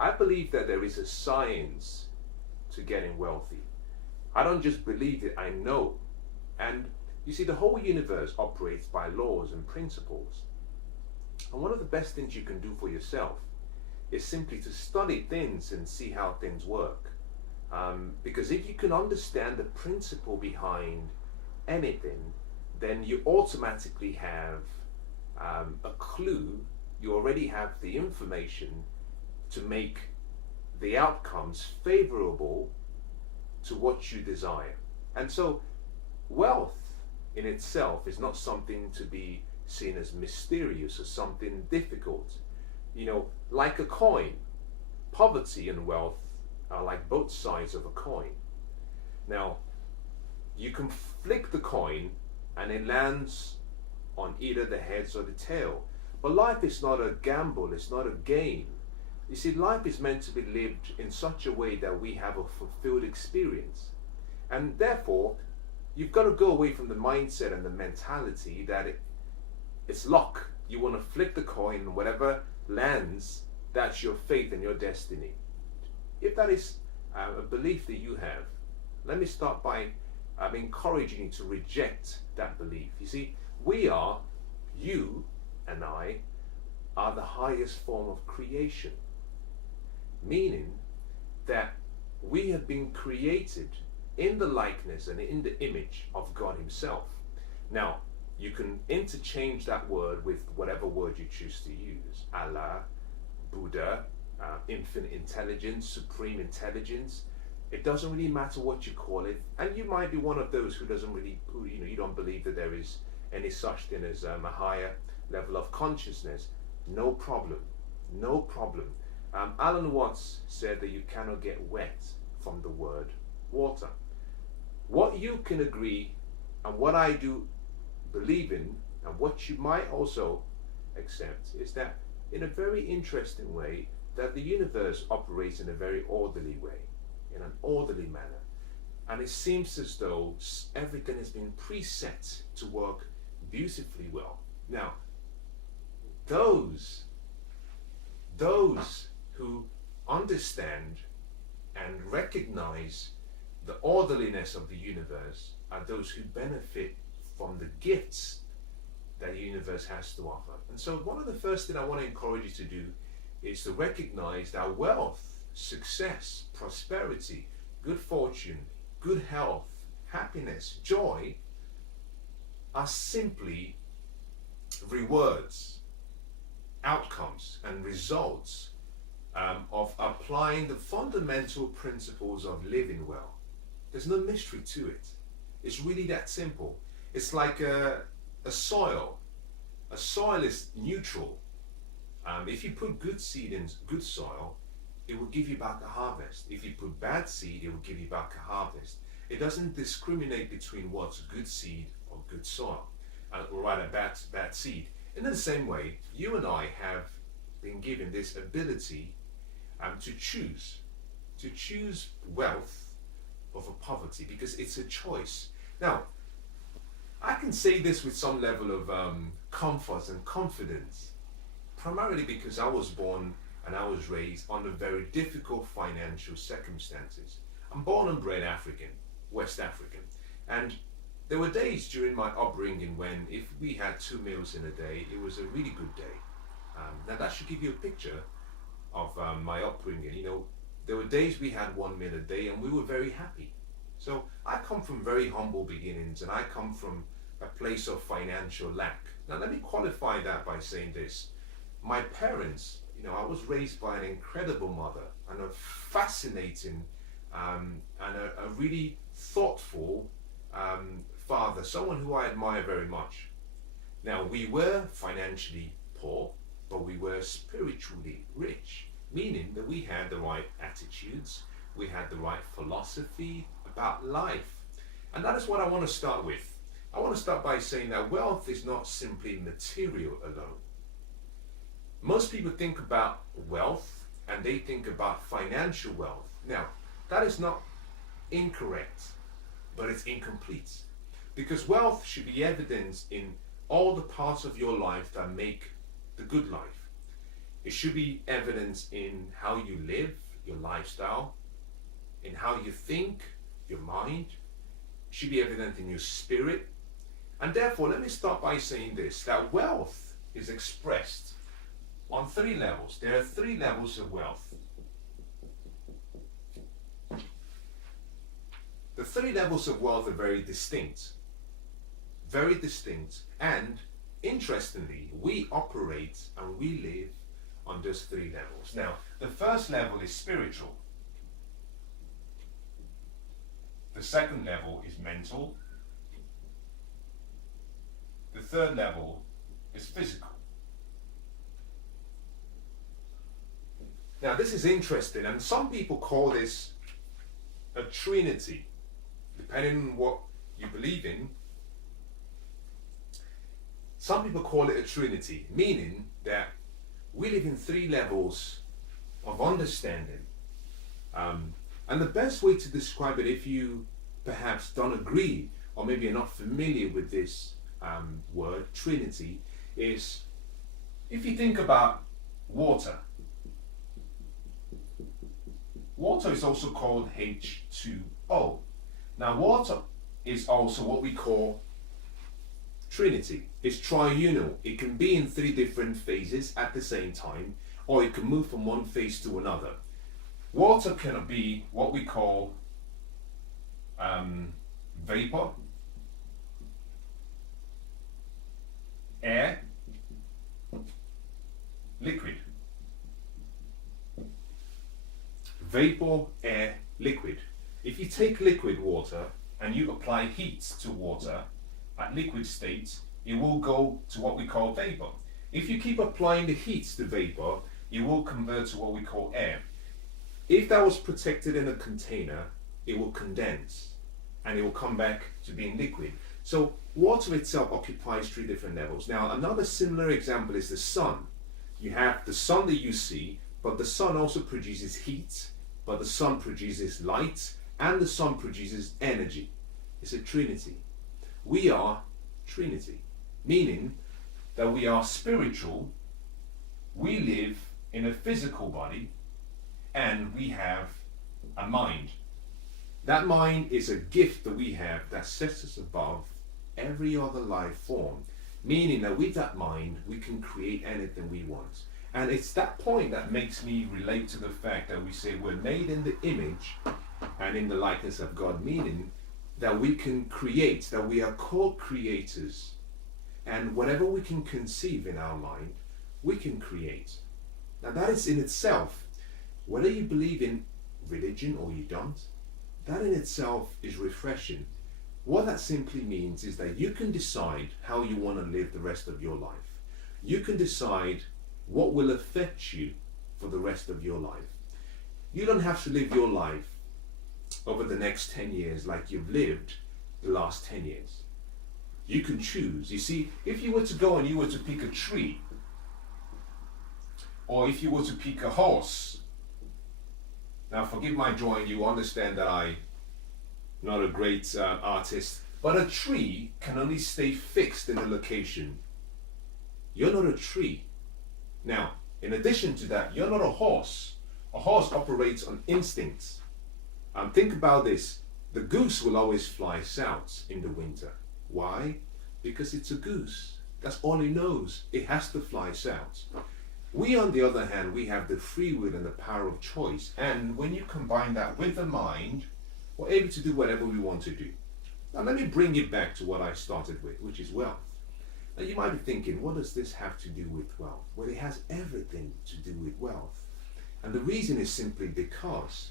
I believe that there is a science to getting wealthy. I don't just believe it, I know. And you see, the whole universe operates by laws and principles. And one of the best things you can do for yourself is simply to study things and see how things work. Because if you can understand the principle behind anything, then you automatically have a clue, you already have the information to make the outcomes favorable to what you desire. And so, wealth in itself is not something to be seen as mysterious or something difficult. You know, like a coin, poverty and wealth are like both sides of a coin. Now, you can flick the coin and it lands on either the heads or the tail. But life is not a gamble, it's not a game. You see, life is meant to be lived in such a way that we have a fulfilled experience. And therefore, you've got to go away from the mindset and the mentality that it's luck. You want to flick the coin and whatever lands, that's your fate and your destiny. If that is a belief that you have, let me start by encouraging you to reject that belief. You see, you and I, are the highest form of creation. Meaning that we have been created in the likeness and in the image of God Himself. Now, you can interchange that word with whatever word you choose to use. Allah, Buddha, infinite intelligence, supreme intelligence. It doesn't really matter what you call it. And you might be one of those who doesn't really, you don't believe that there is any such thing as a higher level of consciousness. No problem. No problem. Alan Watts said that you cannot get wet from the word water. What you can agree and what I do believe in, and what you might also accept, is that in a very interesting way, that the universe operates in a very orderly way, in an orderly manner. And it seems as though everything has been preset to work beautifully well. Now, those who understand and recognize the orderliness of the universe are those who benefit from the gifts that the universe has to offer. And so one of the first things I want to encourage you to do is to recognize that wealth, success, prosperity, good fortune, good health, happiness, joy are simply rewards, outcomes and results of applying the fundamental principles of living well. There's no mystery to it. It's really that simple. It's like a soil. A soil is neutral. If you put good seed in good soil, it will give you back a harvest. If you put bad seed, it will give you back a harvest. It doesn't discriminate between what's good seed or good soil, or rather bad seed. In the same way, you and I have been given this ability to choose wealth over poverty, because it's a choice. Now, I can say this with some level of comfort and confidence, primarily because I was born and I was raised under very difficult financial circumstances. I'm born and bred African, West African, and there were days during my upbringing when if we had 2 meals in a day, it was a really good day. Now that should give you a picture of my upbringing. You know, there were days we had 1 meal a day and we were very happy. So I come from very humble beginnings, and I come from a place of financial lack. Now let me qualify that by saying this. My parents, you know, I was raised by an incredible mother and a fascinating and a really thoughtful father, someone who I admire very much. Now, we were financially poor, but we were spiritually rich, meaning that we had the right attitudes, we had the right philosophy about life. And that is what I want to start with. I want to start by saying that wealth is not simply material alone. Most people think about wealth and they think about financial wealth. Now, that is not incorrect, but it's incomplete. Because wealth should be evidenced in all the parts of your life that make the good life. It should be evident in how you live, your lifestyle, in how you think, your mind. It should be evident in your spirit. And therefore, let me start by saying this, that wealth is expressed on three levels. There are three levels of wealth. The three levels of wealth are very distinct. Very distinct. And interestingly, we operate and we live on those three levels. Now, the first level is spiritual. The second level is mental. The third level is physical. Now, this is interesting, and some people call this a trinity, depending on what you believe in. Some people call it a trinity, meaning that we live in three levels of understanding. And the best way to describe it, if you perhaps don't agree or maybe you're not familiar with this word, trinity, is if you think about water. Water is also called H2O. Now, water is also what we call trinity. It's triunal. It can be in three different phases at the same time, or it can move from one phase to another. Water can be what we call vapor, air, liquid. Vapor, air, liquid. If you take liquid water and you apply heat to water at liquid state, it will go to what we call vapor. If you keep applying the heat to vapor, it will convert to what we call air. If that was protected in a container, it will condense and it will come back to being liquid. So water itself occupies three different levels. Now, another similar example is the sun. You have the sun that you see, but the sun also produces heat, but the sun produces light, and the sun produces energy. It's a trinity. We are trinity, meaning that we are spiritual, we live in a physical body, and we have a mind. That mind is a gift that we have that sets us above every other life form, meaning that with that mind we can create anything we want. And it's that point that makes me relate to the fact that we say we're made in the image and in the likeness of God, meaning that we can create, that we are co-creators, and whatever we can conceive in our mind, we can create. Now that is in itself, whether you believe in religion or you don't, that in itself is refreshing. What that simply means is that you can decide how you want to live the rest of your life. You can decide what will affect you for the rest of your life. You don't have to live your life over the next 10 years like you've lived the last 10 years. You can choose. You see, if you were to go and you were to pick a tree, or if you were to pick a horse, now forgive my drawing, you understand that I'm not a great artist, but a tree can only stay fixed in a location. You're not a tree. Now, in addition to that, you're not a horse. A horse operates on instincts. Think about this. The goose will always fly south in the winter. Why? Because it's a goose. That's all it knows. It has to fly south. We, on the other hand, we have the free will and the power of choice. And when you combine that with the mind, we're able to do whatever we want to do. Now, let me bring it back to what I started with, which is wealth. Now, you might be thinking, what does this have to do with wealth? Well, it has everything to do with wealth. And the reason is simply because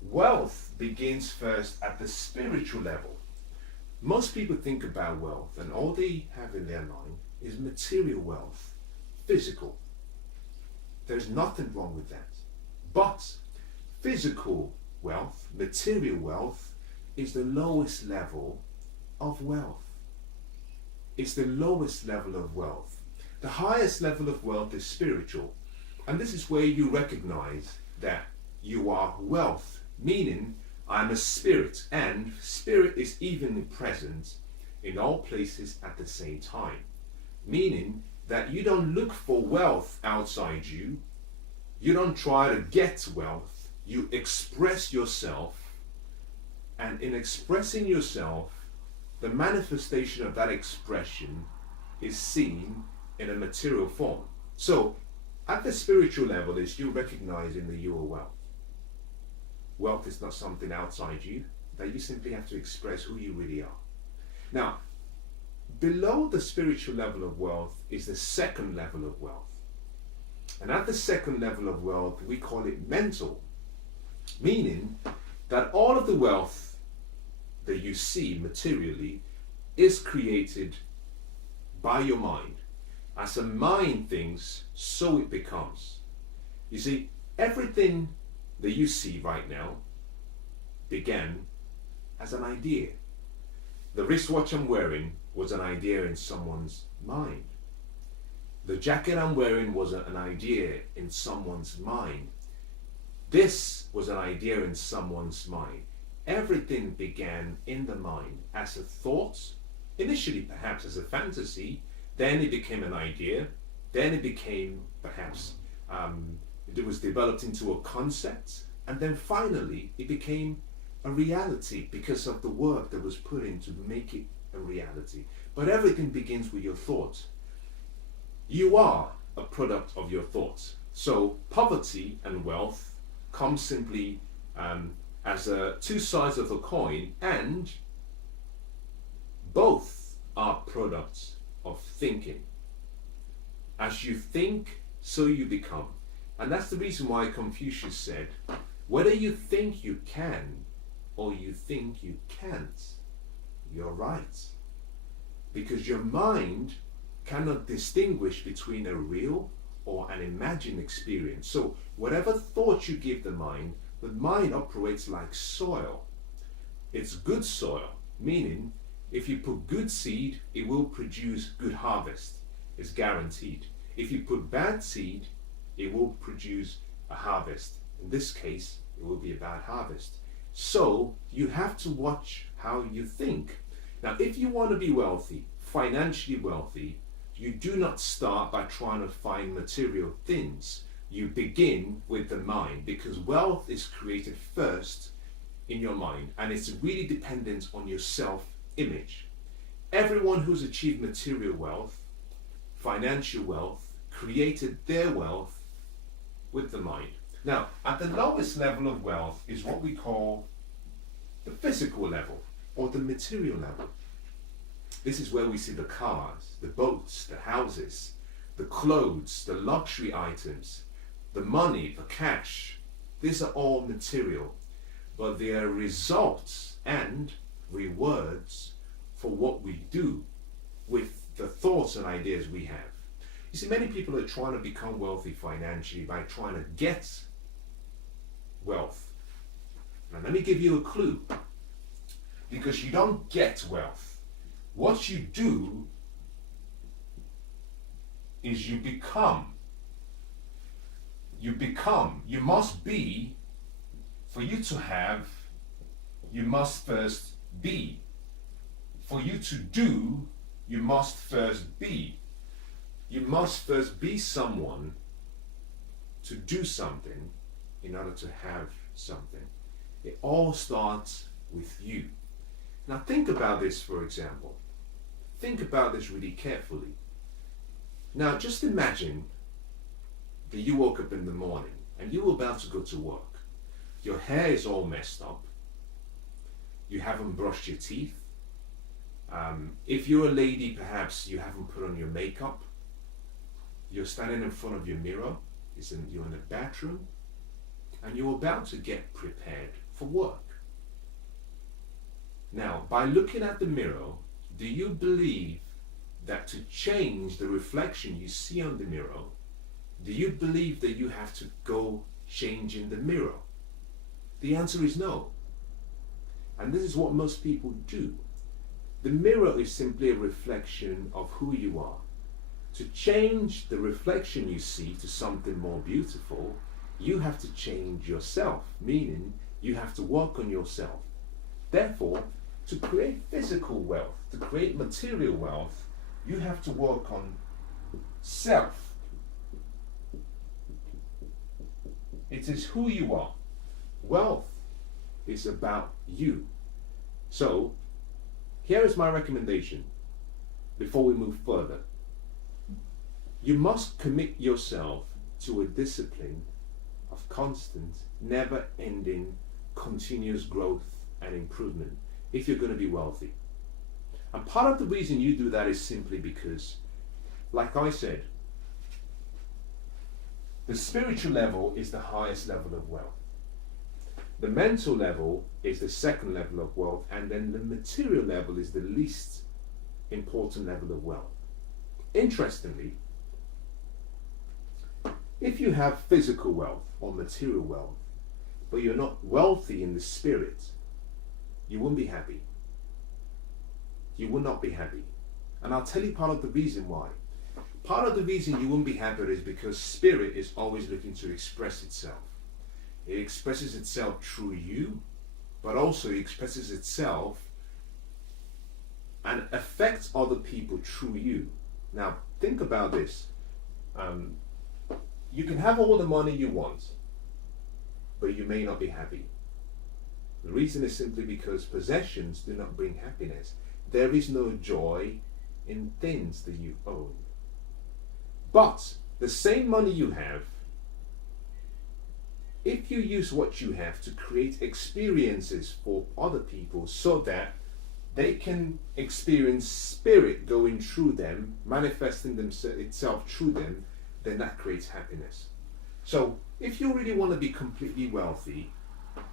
wealth begins first at the spiritual level. Most people think about wealth and all they have in their mind is material wealth, physical. There's nothing wrong with that. But physical wealth, material wealth, is the lowest level of wealth. It's the lowest level of wealth. The highest level of wealth is spiritual. And this is where you recognize that you are wealth, meaning I'm a spirit, and spirit is evenly present in all places at the same time. Meaning that you don't look for wealth outside you, You don't try to get wealth, you express yourself, and in expressing yourself, the manifestation of that expression is seen in a material form. So, at the spiritual level, is you recognizing that you are wealth. Wealth is not something outside you, that you simply have to express who you really are. Now, below the spiritual level of wealth is the second level of wealth. And at the second level of wealth, we call it mental, meaning that all of the wealth that you see materially is created by your mind. As a mind thinks, so it becomes. You see, everything that you see right now began as an idea. The wristwatch I'm wearing was an idea in someone's mind. The jacket I'm wearing was an idea in someone's mind. This was an idea in someone's mind. Everything began in the mind as a thought, initially perhaps as a fantasy, then it became an idea, then it became perhaps, it was developed into a concept, and then finally it became a reality because of the work that was put in to make it a reality. But everything begins with your thoughts. You are a product of your thoughts. So poverty and wealth come simply as two sides of a coin, and both are products of thinking. As you think, so you become. And that's the reason why Confucius said, whether you think you can or you think you can't, you're right. Because your mind cannot distinguish between a real or an imagined experience. So whatever thought you give the mind operates like soil. It's good soil, meaning if you put good seed, it will produce good harvest. It's guaranteed. If you put bad seed, it will produce a harvest. In this case, it will be a bad harvest. So you have to watch how you think. Now, if you want to be wealthy, financially wealthy, you do not start by trying to find material things. You begin with the mind, because wealth is created first in your mind, and it's really dependent on your self-image. Everyone who's achieved material wealth, financial wealth, created their wealth with the mind. Now, at the lowest level of wealth is what we call the physical level, or the material level. This is where we see the cars, the boats, the houses, the clothes, the luxury items, the money, the cash. These are all material, but they are results and rewards for what we do with the thoughts and ideas we have. You see, many people are trying to become wealthy financially by trying to get wealth. Now, let me give you a clue. Because you don't get wealth. What you do is you become. You become. You must be. For you to have, you must first be. For you to do, you must first be. You must first be someone to do something in order to have something. It all starts with you. Now think about this, for example. Think about this really carefully. Now just imagine that you woke up in the morning and you were about to go to work. Your hair is all messed up. You haven't brushed your teeth. If you're a lady, perhaps you haven't put on your makeup. You're standing in front of your mirror. You're in the bathroom. And you're about to get prepared for work. Now, by looking at the mirror, do you believe that to change the reflection you see on the mirror, do you believe that you have to go change in the mirror? The answer is no. And this is what most people do. The mirror is simply a reflection of who you are. To change the reflection you see to something more beautiful, you have to change yourself, meaning you have to work on yourself. Therefore, to create physical wealth, to create material wealth, you have to work on self. It is who you are. Wealth is about you. So, here is my recommendation before we move further. You must commit yourself to a discipline of constant, never-ending, continuous growth and improvement if you're going to be wealthy. And part of the reason you do that is simply because, like I said, the spiritual level is the highest level of wealth. The mental level is the second level of wealth, and then the material level is the least important level of wealth. Interestingly, if you have physical wealth or material wealth, but you're not wealthy in the spirit, you won't be happy. You will not be happy. And I'll tell you part of the reason why. Part of the reason you won't be happy is because spirit is always looking to express itself. It expresses itself through you, but also it expresses itself and affects other people through you. Now, think about this. You can have all the money you want, but you may not be happy. The reason is simply because possessions do not bring happiness. There is no joy in things that you own. But the same money you have, if you use what you have to create experiences for other people so that they can experience spirit going through them, manifesting itself through them, then that creates happiness. So if you really want to be completely wealthy,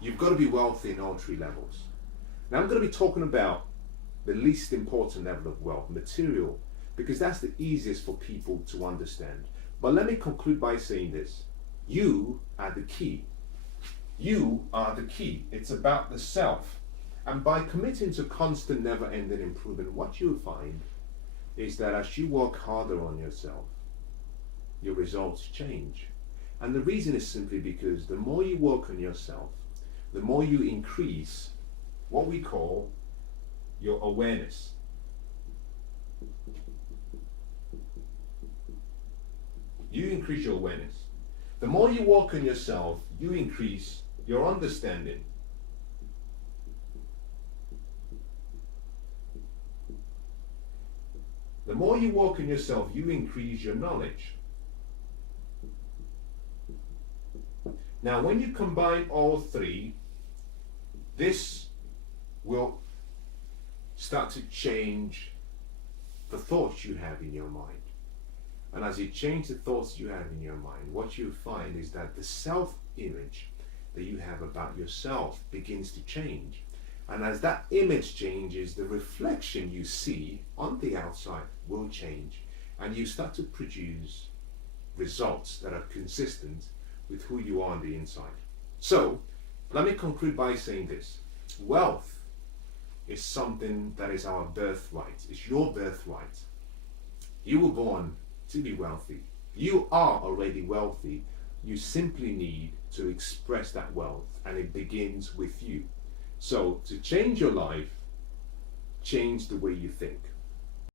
you've got to be wealthy in all three levels. Now I'm going to be talking about the least important level of wealth, material, because that's the easiest for people to understand. But let me conclude by saying this. You are the key. You are the key. It's about the self. And by committing to constant, never-ending improvement, what you'll find is that as you work harder on yourself, your results change. And the reason is simply because the more you work on yourself, the more you increase what we call your awareness. You increase your awareness. The more you work on yourself, you increase your understanding. The more you work on yourself, you increase your knowledge. Now, when you combine all three, this will start to change the thoughts you have in your mind. And as you change the thoughts you have in your mind, what you find is that the self-image that you have about yourself begins to change. And as that image changes, the reflection you see on the outside will change. And you start to produce results that are consistent with who you are on the inside. So, let me conclude by saying this. Wealth is something that is our birthright. It's your birthright. You were born to be wealthy. You are already wealthy. You simply need to express that wealth, and it begins with you. So, to change your life, change the way you think.